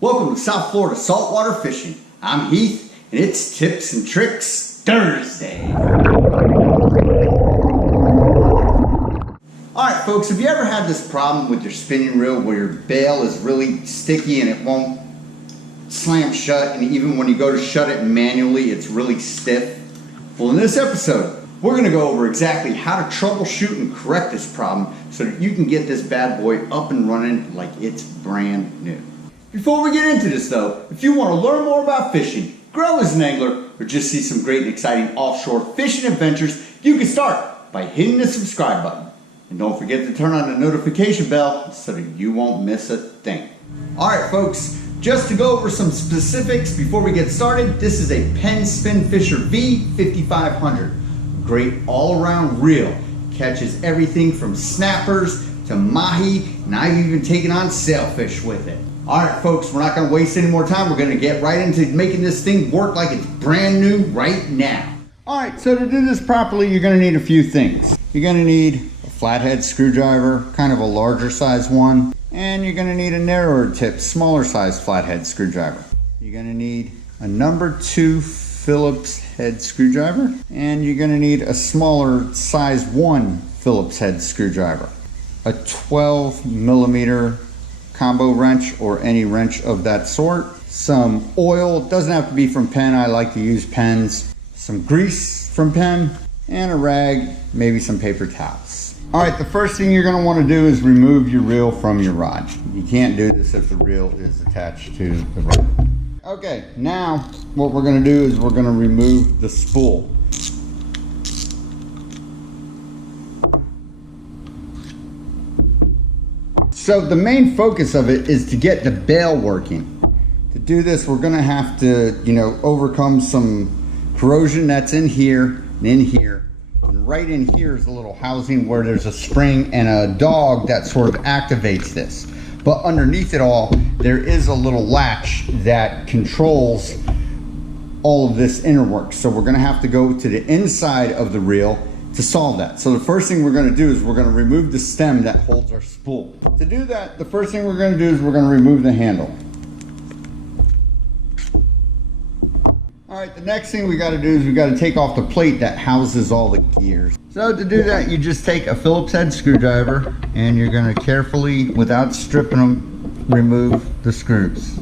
Welcome to South Florida Saltwater Fishing. I'm Heath, and it's Tips and Tricks Thursday. Alright folks, have you ever had this problem with your spinning reel where your bail is really sticky and it won't slam shut, and even when you go to shut it manually, it's really stiff? Well, in this episode, we're going to go over exactly how to troubleshoot and correct this problem so that you can get this bad boy up and running like it's brand new. Before we get into this though, if you want to learn more about fishing, grow as an angler, or just see some great and exciting offshore fishing adventures, you can start by hitting the subscribe button. And don't forget to turn on the notification bell so that you won't miss a thing. Alright folks, just to go over some specifics before we get started, this is a Penn SPINFISHER V 5500. Great all-around reel. Catches everything from snappers to mahi, and I've even taken on sailfish with it. Alright folks, we're not going to waste any more time. We're going to get right into making this thing work like it's brand new right now. Alright, so to do this properly, you're going to need a few things. You're going to need a flathead screwdriver, kind of a larger size one, and you're going to need a narrower tip, smaller size flathead screwdriver. You're going to need a number 2 Phillips head screwdriver, and you're going to need a smaller size 1 Phillips head screwdriver, a 12 millimeter combo wrench or any wrench of that sort, some oil, it doesn't have to be from Penn, I like to use Penn's, some grease from Penn, and a rag, maybe some paper towels. Alright, the first thing you're going to want to do is remove your reel from your rod. You can't do this if the reel is attached to the rod. Okay, now what we're going to do is we're going to remove the spool. So the main focus of it is to get the bail working. To do this, we're going to have to, overcome some corrosion that's in here and in here. And right in here is a little housing where there's a spring and a dog that sort of activates this. But underneath it all, there is a little latch that controls all of this inner work. So we're going to have to go to the inside of the reel to solve that. So the first thing we're going to do is we're going to remove the stem that holds our spool. To do that, the first thing we're going to do is we're going to remove the handle. Alright, the next thing we got to do is we got to take off the plate that houses all the gears. So to do that, you just take a Phillips head screwdriver and you're going to carefully, without stripping them, remove the screws.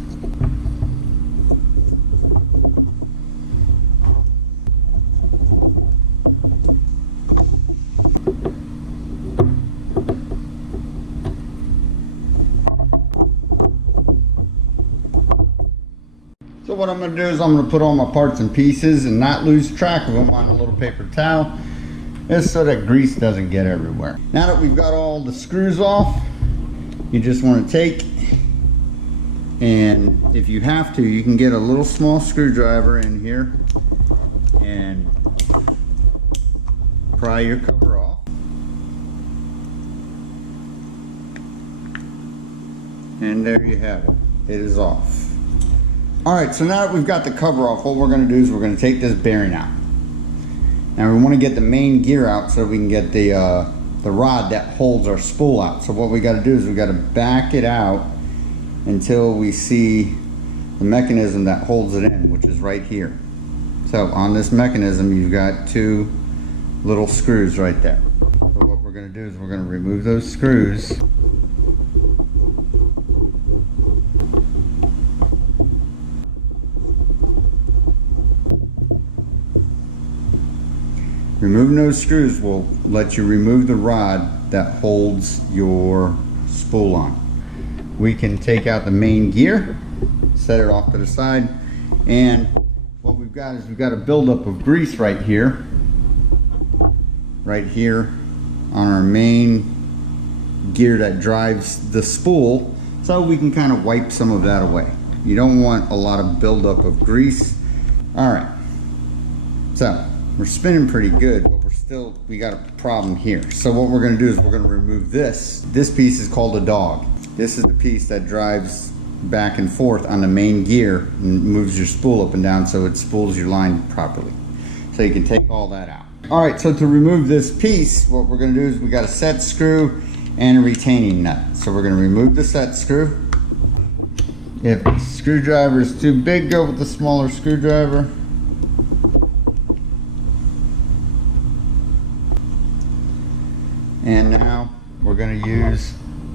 So what I'm going to do is I'm going to put all my parts and pieces and not lose track of them on a little paper towel, just so that grease doesn't get everywhere. Now that we've got all the screws off, you just want to take, and if you have to, you can get a little small screwdriver in here and pry your cover off. And there you have it. It is off. Alright, so now that we've got the cover off, what we're going to do is we're going to take this bearing out. Now we want to get the main gear out so we can get the rod that holds our spool out. So what we got to do is we got to back it out until we see the mechanism that holds it in, which is right here. So on this mechanism you've got 2 little screws right there. So what we're going to do is we're going to remove those screws. Removing those screws will let you remove the rod that holds your spool on. We can take out the main gear, set it off to the side, and what we've got is we've got a buildup of grease right here on our main gear that drives the spool, so we can kind of wipe some of that away. You don't want a lot of buildup of grease. Alright, so we're spinning pretty good, but we got a problem here. So what we're going to do is we're going to remove this. This piece is called a dog. This is the piece that drives back and forth on the main gear and moves your spool up and down so it spools your line properly. So you can take all that out. Alright, so to remove this piece, what we're going to do is we got a set screw and a retaining nut. So we're going to remove the set screw. If the screwdriver is too big, go with the smaller screwdriver. And now we're going to use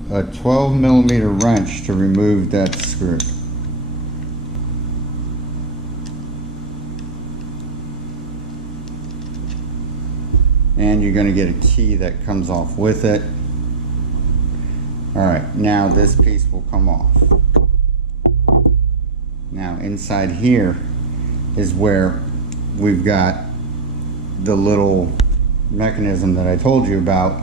a 12mm wrench to remove that screw. And you're going to get a key that comes off with it. Alright, now this piece will come off. Now inside here is where we've got the little mechanism that I told you about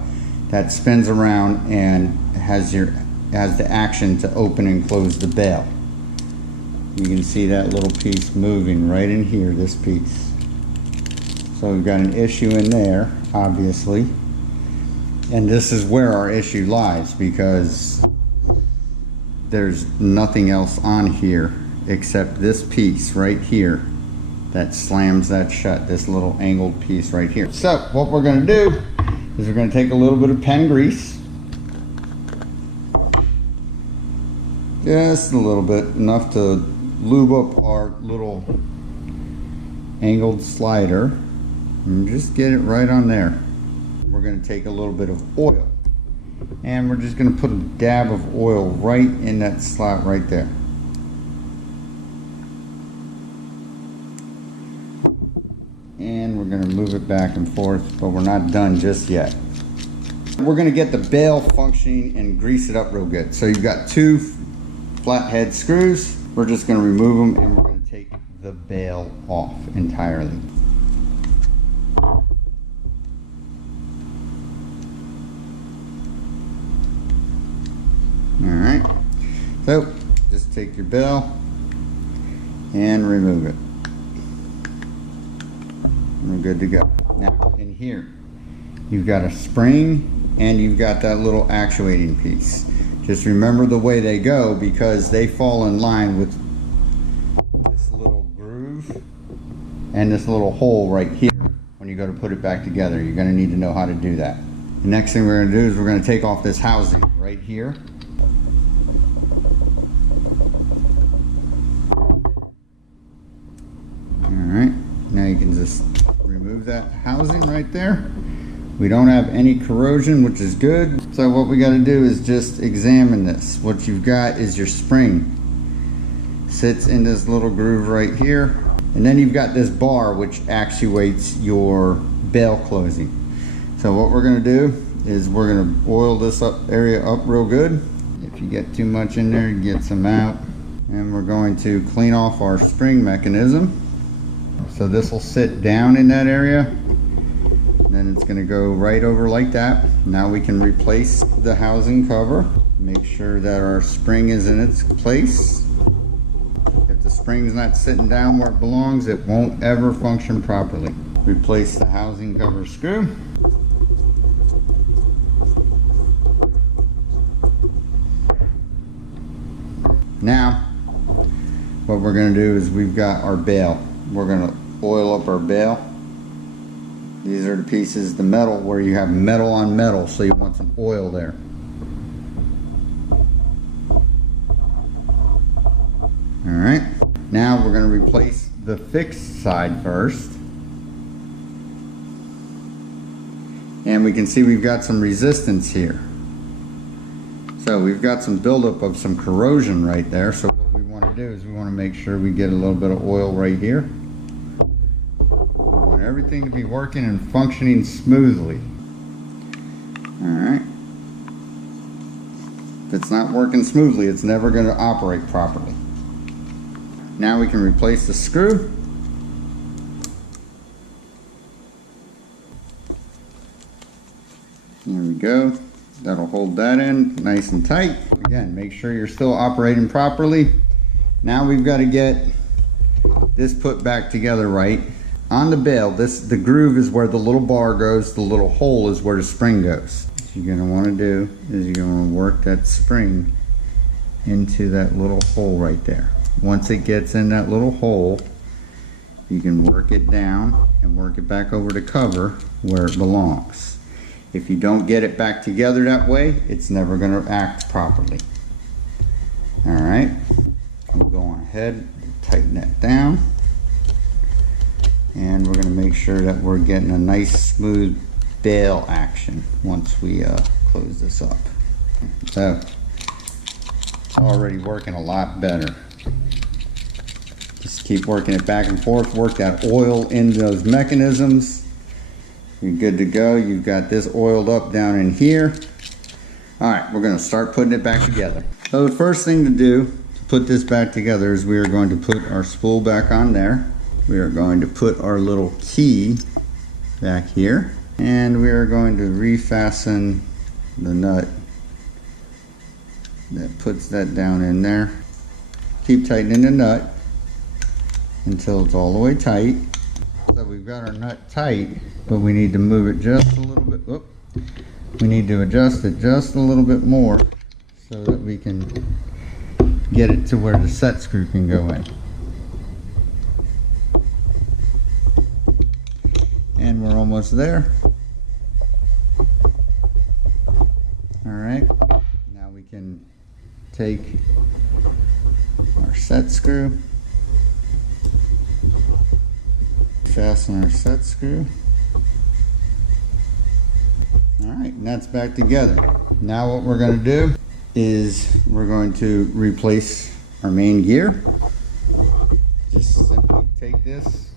that spins around and has the action to open and close the bail. You can see that little piece moving right in here, this piece. So we've got an issue in there, obviously. And this is where our issue lies, because there's nothing else on here except this piece right here that slams that shut, this little angled piece right here. So what we're going to do is we're going to take a little bit of pen grease, just a little bit, enough to lube up our little angled slider, and just get it right on there. We're going to take a little bit of oil, and we're just going to put a dab of oil right in that slot right there. And we're going to move it back and forth, but we're not done just yet. We're going to get the bail functioning and grease it up real good. So you've got two flathead screws. We're just going to remove them, and we're going to take the bail off entirely. Alright, so just take your bail and remove it. We're good to go. Now in here you've got a spring and you've got that little actuating piece. Just remember the way they go, because they fall in line with this little groove and this little hole right here. When you go to put it back together, you're going to need to know how to do that. The next thing we're going to do is we're going to take off this housing right here. Alright, now you can just remove that housing right there. We don't have any corrosion, which is good. So what we got to do is just examine this. What you've got is your spring. Sits in this little groove right here. And then you've got this bar which actuates your bail closing. So what we're going to do is we're going to oil this area up real good. If you get too much in there, get some out. And we're going to clean off our spring mechanism. So this will sit down in that area, and then it's going to go right over like that. Now we can replace the housing cover. Make sure that our spring is in its place. If the spring's not sitting down where it belongs, it won't ever function properly. Replace the housing cover screw. Now what we're going to do is we've got our bail. We're going to oil up our bail. These are the pieces, the metal, where you have metal on metal, so you want some oil there. Alright, now we're going to replace the fixed side first. And we can see we've got some resistance here. So we've got some buildup of some corrosion right there. So what we want to do is we want to make sure we get a little bit of oil right here. We want everything to be working and functioning smoothly. Alright. If it's not working smoothly, it's never going to operate properly. Now we can replace the screw. There we go. That'll hold that in nice and tight. Again, make sure you're still operating properly. Now we've got to get this put back together right. On the bail, the groove is where the little bar goes, the little hole is where the spring goes. What you're going to want to do is you're going to work that spring into that little hole right there. Once it gets in that little hole, you can work it down and work it back over the cover where it belongs. If you don't get it back together that way, it's never going to act properly. Alright, ahead, tighten that down. And we're going to make sure that we're getting a nice smooth bail action once we close this up. So it's already working a lot better. Just keep working it back and forth, work that oil into those mechanisms. You're good to go. You've got this oiled up down in here. All right, we're going to start putting it back together. So the first thing to do to put this back together is we are going to put our spool back on there. We are going to put our little key back here, and we are going to refasten the nut that puts that down in there. Keep tightening the nut until it's all the way tight. So we've got our nut tight, but we need to move it just a little bit. Whoop. We need to adjust it just a little bit more so that we can get it to where the set screw can go in. And we're almost there. All right, now we can take our set screw, fasten our set screw. All right, and that's back together. Now what we're going to do is we're going to replace our main gear. Just simply take this,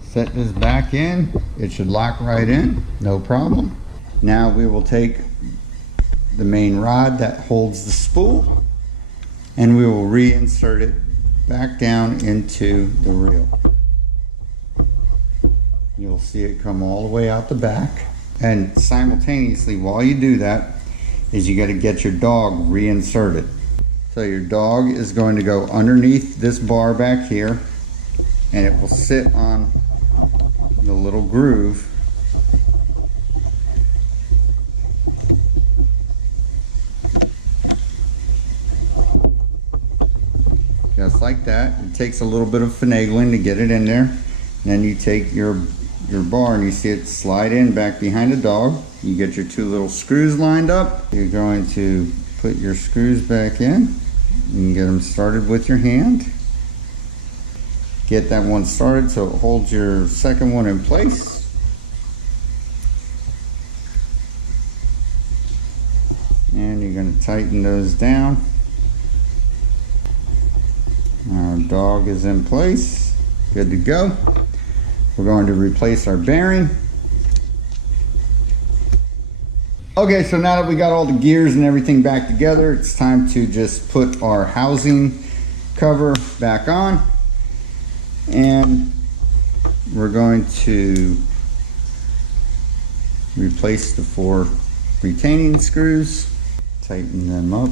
set this back in. It should lock right in, no problem. Now we will take the main rod that holds the spool and we will reinsert it back down into the reel. You'll see it come all the way out the back. And simultaneously, while you do that, is you got to get your dog reinserted. So your dog is going to go underneath this bar back here, and it will sit on the little groove. Just like that. It takes a little bit of finagling to get it in there. And then you take your bar and you see it slide in back behind the dog. You get your two little screws lined up. You're going to put your screws back in. You can get them started with your hand. Get that one started so it holds your second one in place. And you're going to tighten those down. Our dog is in place. Good to go. We're going to replace our bearing. Okay, so now that we got all the gears and everything back together, it's time to just put our housing cover back on. And we're going to replace the 4 retaining screws, tighten them up.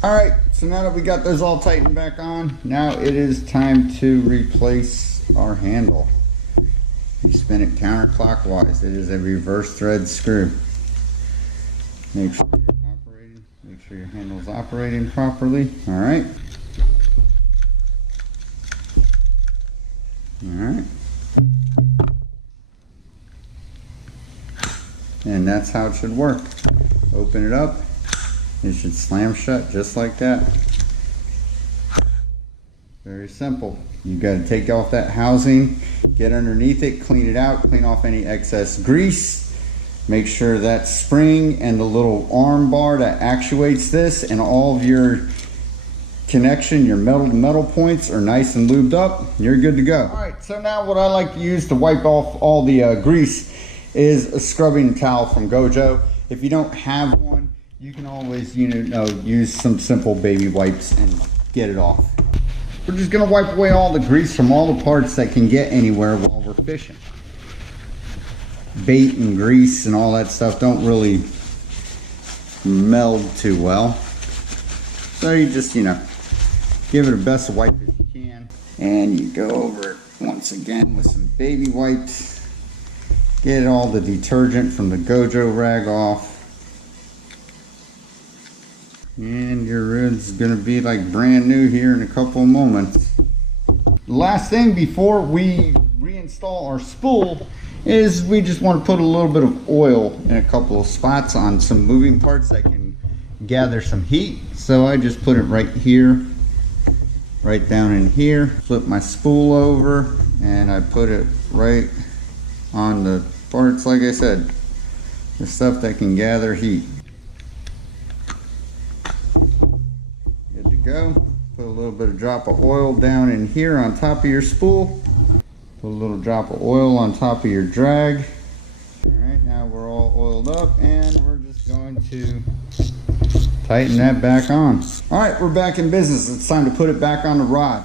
All right, so now that we got those all tightened back on, now it is time to replace our handle. You spin it counterclockwise. It is a reverse thread screw. Make sure you're operating. Make sure your handle's operating properly. All right. All right. And that's how it should work. Open it up. It should slam shut just like that. Very simple. You got to take off that housing, get underneath it, clean it out, clean off any excess grease. Make sure that spring and the little arm bar that actuates this and all of your connection, your metal to metal points are nice and lubed up. You're good to go. All right, so now what I like to use to wipe off all the grease is a scrubbing towel from Gojo. If you don't have one, you can always, use some simple baby wipes and get it off. We're just gonna wipe away all the grease from all the parts that can get anywhere while we're fishing. Bait and grease and all that stuff don't really meld too well. So you just, give it the best wipe as you can. And you go over it once again with some baby wipes. Get all the detergent from the Gojo rag off. And your rid's gonna be like brand new here in a couple of moments. The last thing before we reinstall our spool is we just want to put a little bit of oil in a couple of spots on some moving parts that can gather some heat. So I just put it right here, right down in here, flip my spool over, and I put it right on the parts, like I said, the stuff that can gather heat. Good to go. Put a little bit of drop of oil down in here on top of your spool. Put a little drop of oil on top of your drag. Alright, now we're all oiled up and we're just going to tighten that back on. Alright, we're back in business. It's time to put it back on the rod.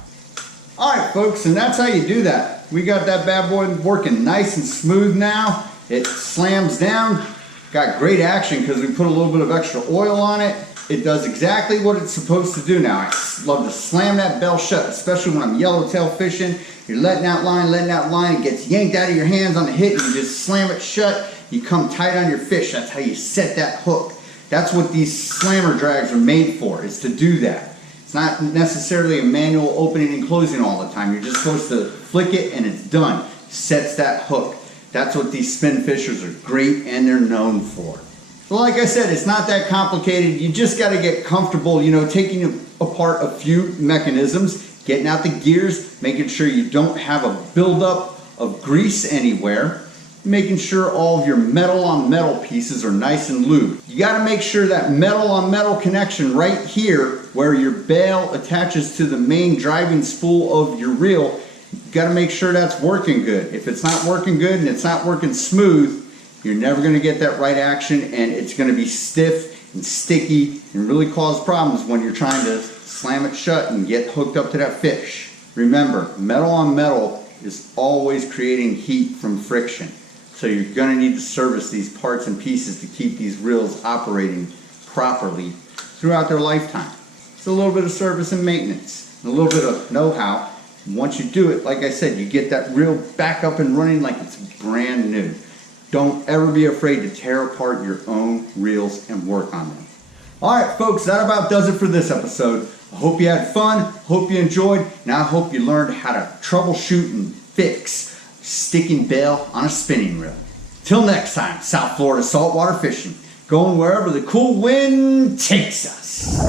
Alright folks, and that's how you do that. We got that bad boy working nice and smooth now. It slams down. Got great action because we put a little bit of extra oil on it. It does exactly what it's supposed to do now. I love to slam that bell shut, especially when I'm yellowtail fishing. You're letting out line, it gets yanked out of your hands on the hit, and you just slam it shut. You come tight on your fish. That's how you set that hook. That's what these slammer drags are made for, is to do that. It's not necessarily a manual opening and closing all the time. You're just supposed to flick it and it's done. Sets that hook. That's what these spin fishers are great and they're known for. So like I said, it's not that complicated. You just got to get comfortable, you know, taking apart a few mechanisms, getting out the gears, making sure you don't have a buildup of grease anywhere, making sure all of your metal on metal pieces are nice and lubed. You got to make sure that metal on metal connection right here where your bail attaches to the main driving spool of your reel, you got to make sure that's working good. If it's not working good and it's not working smooth, you're never going to get that right action, and it's going to be stiff and sticky and really cause problems when you're trying to slam it shut and get hooked up to that fish. Remember, metal on metal is always creating heat from friction. So you're going to need to service these parts and pieces to keep these reels operating properly throughout their lifetime. It's a little bit of service and maintenance, and a little bit of know-how. Once you do it, like I said, you get that reel back up and running like it's brand new. Don't ever be afraid to tear apart your own reels and work on them. Alright folks, that about does it for this episode. I hope you had fun, hope you enjoyed, and I hope you learned how to troubleshoot and fix sticking bail on a spinning reel. Till next time, South Florida saltwater fishing, going wherever the cool wind takes us.